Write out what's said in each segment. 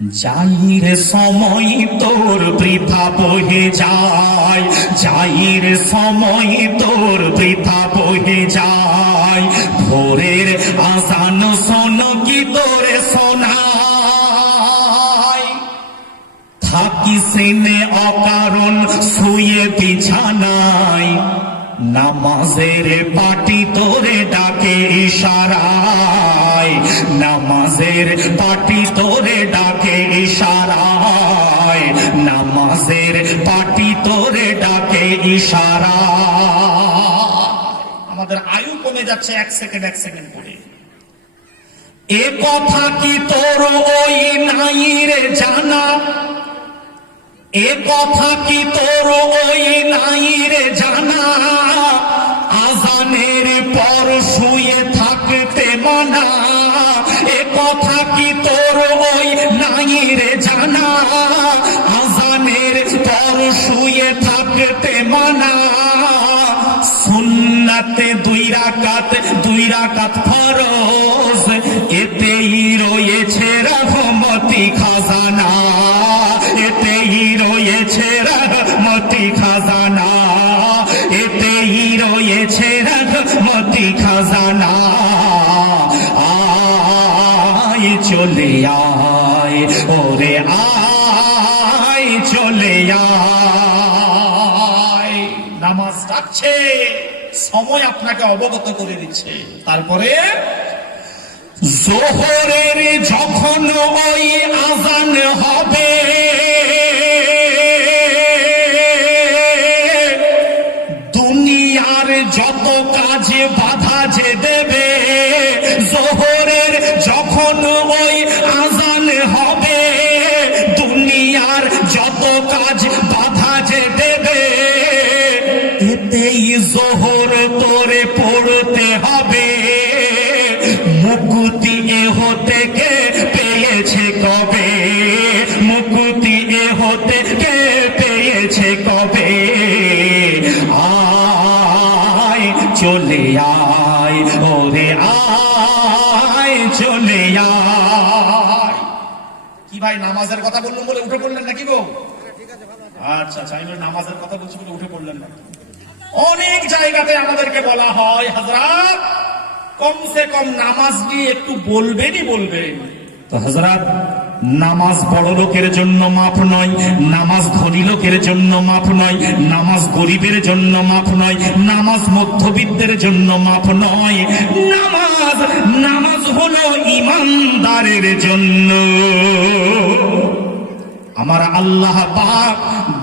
যাইর সময় তোর বৃথা বহে যায়, যাইর সময় তোর বৃথা বহে যায়। ভোরের আজান শোন কি তোরে শোনায়, থাকি সেনে অকারণ শুয়ে বিছানায়। নামাজের পাটি তোরে ডাকে ইশারায়, নামাজের পাটি তোরে ডাকে ইশারায়, নামাজের পাটি তোরে ডাকে ইশারায়। আমাদের আয়ু কমে যাচ্ছে এক সেকেন্ড করে। এ কথা কি তোর ওই নাই রে জানা, এ কথা কি তোর ওই নাই রে জানা। আজানের পর শুয়ে থাকতে মানা, এ কথা কি তোর ওই নাই রে জানা। আজানের পর শুয়ে থাকতে মানা। সুন্নাতে দুই রাকাত ফরজ, এতেই রয়েছে রহমতি খাজানা, এতেই রয়েছে রহমতি খাজানা, এতেই রয়েছে রহমতি খাজানা। আয় চলে আয় ওরে আয় চলে আয়। নামাজ ডাকছে, সময় আপনাকে অবগত করে দিচ্ছে। তারপরে জোহরের যখন ওই আজান হবে, দুনিয়ার যত কাজে বাধা যে দেবে। জোহরের যখন ওই আজান হবে, দুনিয়ার যত কাজ বাধা যে দেবে। এতেই জোহর তোরে পড়তে হবে, মুক্তি এহ থেকে পেয়েছে কবে, মুক্তি এহ থেকে পেয়েছে কবে। আয় চলে আয় ওরে আয় চলে আয়। কি ভাই নামাজের কথা বললাম বলে উঠে পড়লেন নাকি গো? আচ্ছা আচ্ছা, আমি নামাজের কথা বলছি বলে উঠে পড়লেন না। অনেক জায়গাতে আমাদেরকে বলা হয় হযরত কমসে কম নামাজ নিয়ে একটু বলবেনই বলবেন। তো হযরত নামাজ বড় লোকের জন্য মাফ নয়, নামাজ ধনী লোকের জন্য মাফ নয়, নামাজ গরিবের জন্য মাফ নয়, নামাজ মধ্যবিত্তের জন্য মাফ নয়। নামাজ হলো ঈমানদারের জন্য। আমার আল্লাহ পাক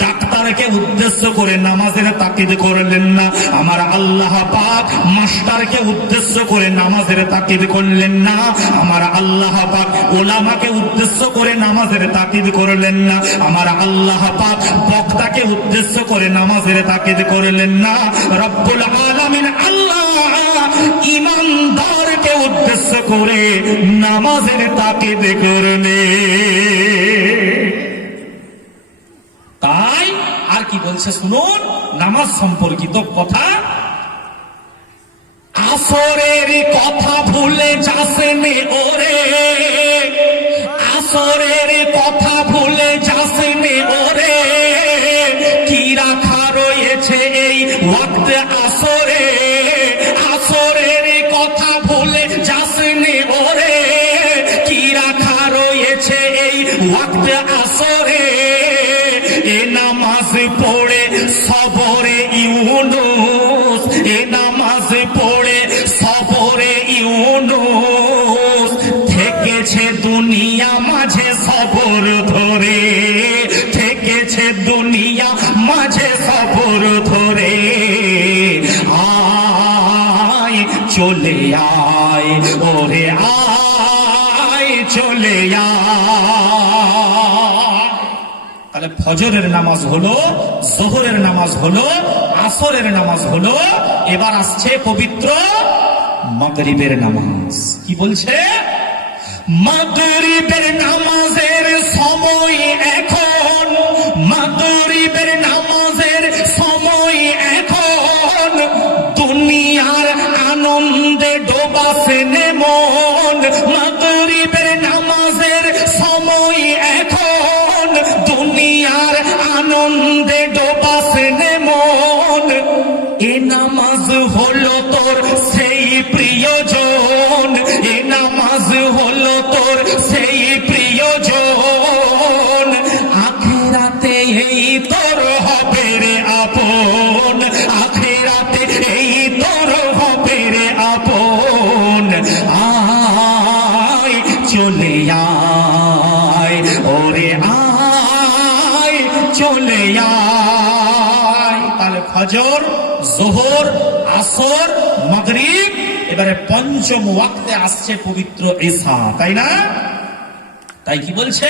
ডাক্তারকে উদ্দেশ্য করে নামাজের তাকিদ করলেন না, আমার আল্লাহ পাক মাস্টারকে উদ্দেশ্য করে নামাজের তাকিদ করলেন না, আমার আল্লাহ পাক ওলামাকে উদ্দেশ্য করে নামাজের তাকিদ করলেন না, আমার আল্লাহ পাক বক্তাকে উদ্দেশ্য করে নামাজের তাকিদ করলেন না। রব্বুল আলামিন আল্লাহ ঈমানদারকে উদ্দেশ্য করে নামাজের তাকিদ করলেন। তাই আর কি বলছে শুনুন নামাজ সম্পর্কিত কথা। আসরের কথা ভুলে যাসনে ওরে, আসরের কথা ভুলে যাসনে ওরে। কি রাখা রয়েছে এই ওয়াক্ত আসরে, আসরের কথা ভুলে যাসনে ওরে। কি রাখা রয়েছে এই ওয়াক্ত আসরে। এ নামাজ পড়ে সবরে ইউনুস, এ নামাজ পড়ে সবরে ইউনুস। থেকেছে দুনিয়া মাঝে সবর ধরে, থেকেছে দুনিয়া মাঝে সবর ধরে। আয় চলে আয় ওরে আয় চলে আয়। তাহলে ফজরের নামাজ হলো, যোহরের নামাজ হলো, আসরের নামাজ হলো। এবার আসছে পবিত্র মাগরিবের নামাজ। কি বলছে? মাগরিবের নামাজের সময় এখন, মাগরিবের নামাজের সময় এখন। দুনিয়ার আনন্দে ডোবাছে মন, মাগরিবের নামাজের সময় আনন্দে ডোবাসেন মন, এ নামাজ হলো তোর সেই প্রিয়জন, এ নামাজ হলো তোর সেই প্রিয়জন। আখিরাতে এই তোর হবে রে আপন, আখিরাতে এই তোর হবে রে আপন। আয় চলে আয়, ওরে আয় চলে আয়। তাহলে ফজর, যোহর, আসর, মাগরিব, এবারে পঞ্চম ওয়াক্তে আসছে পবিত্র ঈশা, তাই না? তাই কি বলছে?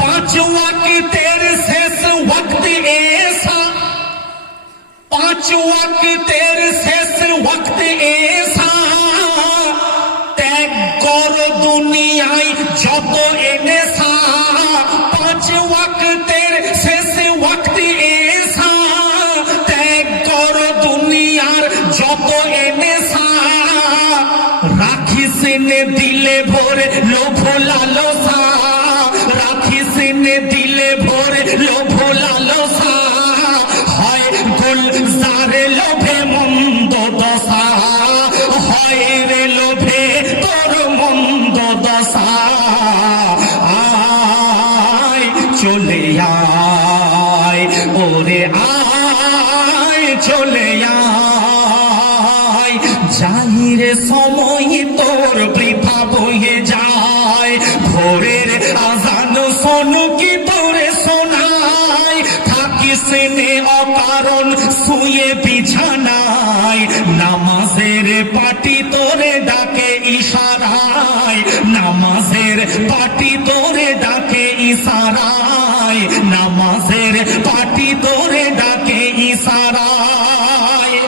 5 ওয়াক্তের শেষ ওয়াক্তে ঈশা, 5 ওয়াক্তের শেষ ওয়াক্তে ঈশা। ত্যাগ কর দুনিয়ায় যত এনেশা, 5 ওয়াক্তের শেষ ওয়াক্তে ঈশা। ত্যাগ কর দুনিয়ার যত এনেশা, রাখিস নে দিলে ভরে লোভ লালসা, রাখিস নে দিলে ভরে লোভ লালসা। হয় গুলজারে লোভে মন্দ দশা, হয় রে লোভে তোর মন্দ দশা। আয় চলে আয়, ওরে আয় চলে আয়। যাইরে সময় তোর বৃথা বয়ে যায়, ভোরের আজান শোনু কি তোরে শোনায়। থাকিস নে অকারণ শুয়ে বিছানায়, নামাজের পাটি তোরে ডাকে ইশারায়, নামাজের পাটি তোরে ডাকে ইশারায়, নামাজের পাটি তোরে